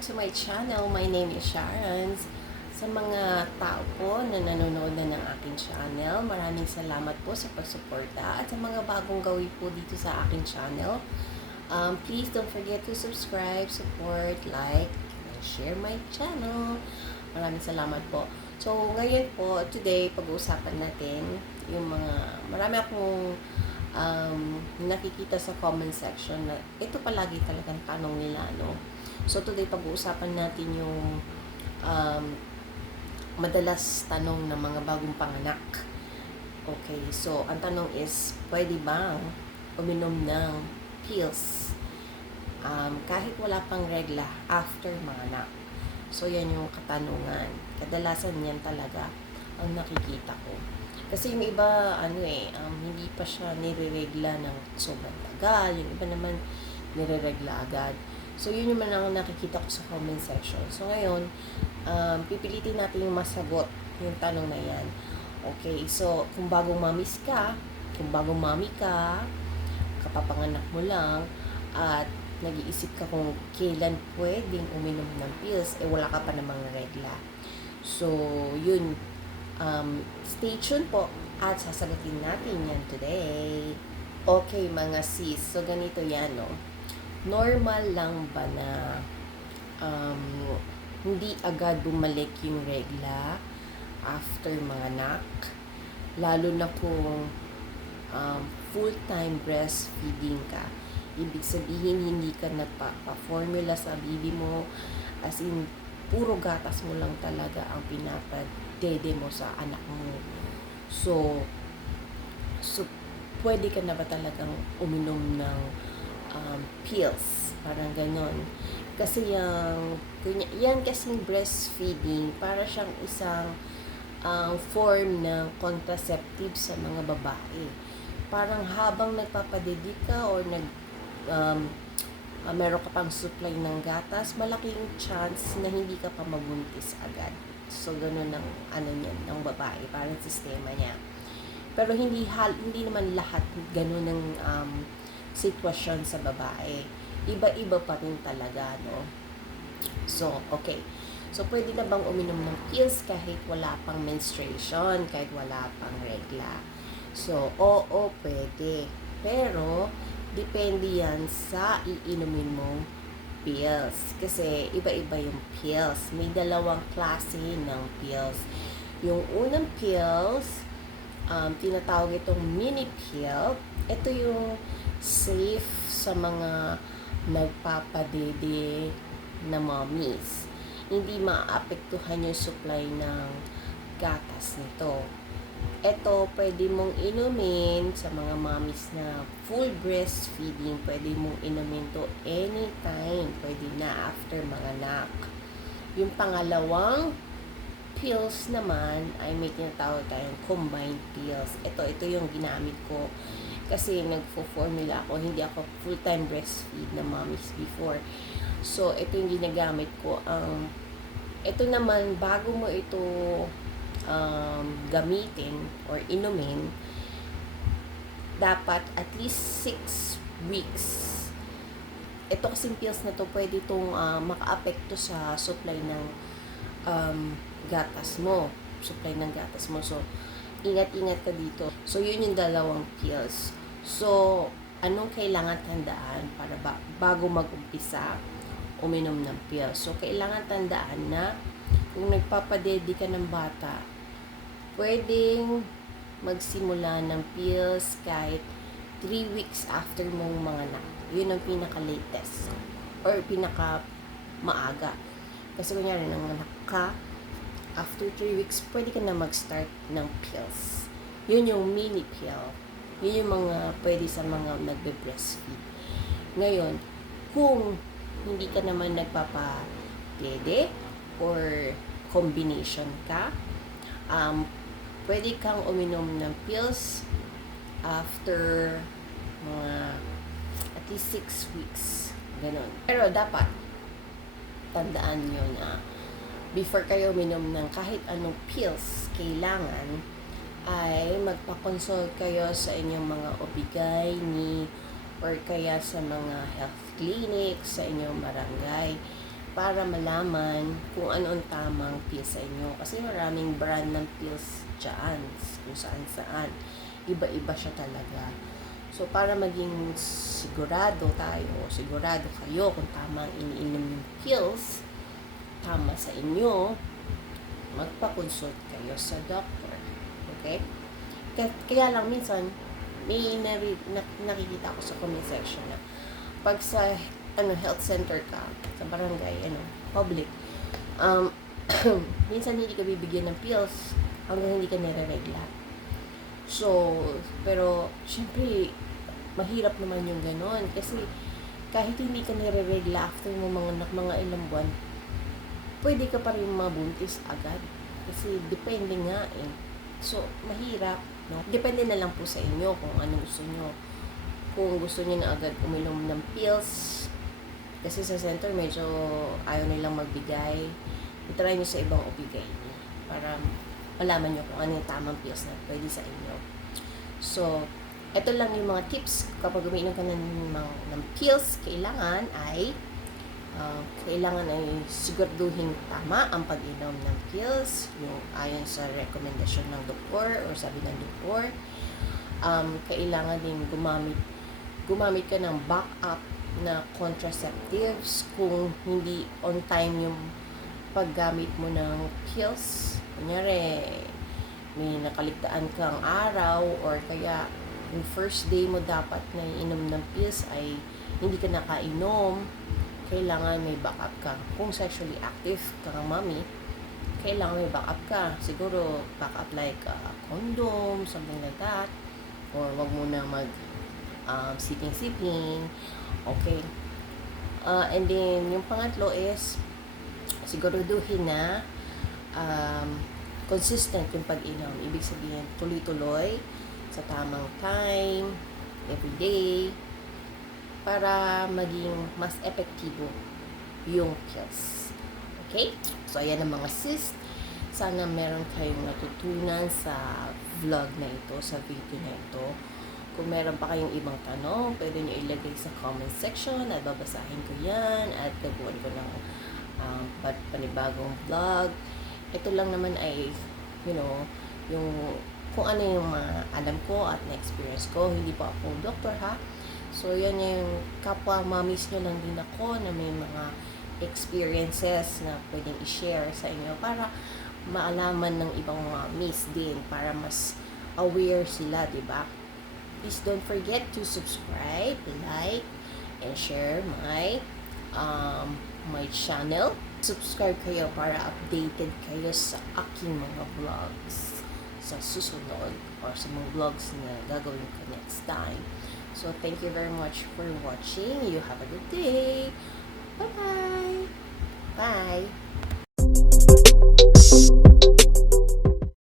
to my channel. My name is Sharon. Sa mga tao po na nanonood na ng aking channel, maraming salamat po sa pagsuporta at sa mga bagong gawin po dito sa aking channel. Um, please don't forget to subscribe, support, like, and share my channel. Maraming salamat po. So, ngayon po, today, pag-uusapan natin yung mga, marami akong um, nakikita sa comment section na ito palagi talagang tanong nila, no? So, today, pag-uusapan natin yung um, madalas tanong ng mga bagong panganak. Okay, so, ang tanong is, pwede bang uminom ng pills um, kahit wala pang regla after manganak? So, yan yung katanungan. Kadalasan yan talaga ang nakikita ko. Kasi yung iba, ano eh, um, hindi pa siya nire-regla ng sobrang tagal. Yung iba naman, nire-regla agad. So, yun yung man ang nakikita ko sa comment section. So, ngayon, um, pipilitin natin yung masagot yung tanong na yan. Okay, so, kung bagong mamis ka, kung bagong mami ka, kapapanganak mo lang, at nag-iisip ka kung kailan pwedeng uminom ng pills, eh wala ka pa namang regla. So, yun. Um, stay tuned po at sasagutin natin yan today. Okay, mga sis. So, ganito yan, no? Normal lang ba na um, hindi agad bumalik yung regla after mga anak? Lalo na kung um, full-time breastfeeding ka Ibig sabihin, hindi ka nagpa-formula sa bibi mo. As in, puro gatas mo lang talaga ang pinapadede mo sa anak mo. So, so pwede ka na ba talagang uminom ng um, pills? Parang ganon. Kasi yung, yan kasing breastfeeding, para siyang isang ang um, form ng contraceptive sa mga babae. Parang habang nagpapadedika or nag um, uh, meron ka pang supply ng gatas, malaking chance na hindi ka pa mabuntis agad. So, ganun ang ano niyan, ng babae, parang sistema niya. Pero hindi hal, hindi naman lahat ganun ng um, sitwasyon sa babae. Iba-iba pa rin talaga, no? So, okay. So, pwede na bang uminom ng pills kahit wala pang menstruation, kahit wala pang regla? So, oo, pwede. Pero, depende yan sa iinumin mong pills. Kasi iba-iba yung pills. May dalawang klase ng pills. Yung unang pills, um, tinatawag itong mini pill. Ito yung safe sa mga nagpapadede na mommies. Hindi maapektuhan yung supply ng gatas nito ito, pwede mong inumin sa mga mommies na full breastfeeding. Pwede mong inumin to anytime. Pwede na after mga anak. Yung pangalawang pills naman ay may tinatawag tayong combined pills. Ito, ito yung ginamit ko. Kasi nagfo-formula ako. Hindi ako full-time breastfeed na mommies before. So, ito yung ginagamit ko. Ang um, ito naman, bago mo ito um, gamitin or inumin, dapat at least 6 weeks. Ito kasing pills na to, pwede itong uh, maka-apekto sa supply ng um, gatas mo. Supply ng gatas mo. So, ingat-ingat ka dito. So, yun yung dalawang pills. So, anong kailangan tandaan para ba, bago mag-umpisa uminom ng pills? So, kailangan tandaan na kung nagpapadedi ka ng bata, pwedeng magsimula ng pills kahit 3 weeks after mong mga anak. Yun ang pinaka-latest or pinaka-maaga. Kasi kunyari, nanganak ka, after 3 weeks, pwede ka na mag-start ng pills. Yun yung mini pill. Yun yung mga pwede sa mga nagbe-breastfeed. Ngayon, kung hindi ka naman nagpapa-dede or combination ka, um, pwede kang uminom ng pills after mga at least 6 weeks. Ganon. Pero dapat, tandaan nyo na before kayo uminom ng kahit anong pills, kailangan ay magpa-consult kayo sa inyong mga obigay ni or kaya sa mga health clinic sa inyong barangay para malaman kung ano ang tamang pills sa inyo. Kasi maraming brand ng pills dyan, kung saan saan. Iba-iba siya talaga. So, para maging sigurado tayo, sigurado kayo kung tama ang iniinom yung pills, tama sa inyo, magpa-consult kayo sa doctor. Okay? Kaya, lang minsan, may nakikita ko sa comment section na pag sa ano health center ka, sa barangay, ano, public, um, minsan hindi ka bibigyan ng pills hanggang hindi ka nire-regla. So, pero, syempre, mahirap naman yung ganon. Kasi, kahit hindi ka nire-regla after mo mga, mga ilang buwan, pwede ka pa rin mabuntis agad. Kasi, depende nga eh. So, mahirap, no? Depende na lang po sa inyo kung ano gusto nyo. Kung gusto nyo na agad uminom ng pills, kasi sa center, medyo ayaw nilang magbigay. I-try nyo sa ibang obigay niyo para malaman nyo kung ano yung tamang pills na pwede sa inyo. So, ito lang yung mga tips kapag umiinom ka ng, ng, ng pills, kailangan ay uh, kailangan ay siguraduhin tama ang pag-inom ng pills, yung ayon sa rekomendasyon ng doktor or sabi ng doktor. Um, kailangan din gumamit gumamit ka ng backup na contraceptives kung hindi on time yung paggamit mo ng pills. Kunyari, may nakaligtaan kang araw or kaya yung first day mo dapat na inom ng pills ay hindi ka nakainom, kailangan may backup ka. Kung sexually active kang mami, kailangan may backup ka. Siguro, backup like uh, condom, something like that. Or wag mo na mag um, siping-siping. Okay. Uh, and then, yung pangatlo is, siguraduhin na um, consistent yung pag-inom. Ibig sabihin, tuloy-tuloy sa tamang time, every day, para maging mas epektibo yung pills. Okay? So, ayan ang mga sis. Sana meron kayong natutunan sa vlog na ito, sa video na ito. Kung meron pa kayong ibang tanong, pwede nyo ilagay sa comment section at babasahin ko yan at gagawin ko ng um, panibagong vlog. Ito lang naman ay, you know, yung kung ano yung mga alam ko at na-experience ko. Hindi po ako doktor ha. So, yan yung kapwa mommies nyo lang din ako na may mga experiences na pwedeng i-share sa inyo para maalaman ng ibang mga miss din para mas aware sila, di ba? Please don't forget to subscribe, like, and share my um, my channel. Subscribe kayo para updated kayo sa aking mga vlogs sa susunod or sa mga vlogs na gagawin ko next time. So, thank you very much for watching. You have a good day. Bye-bye. Bye. -bye. Bye.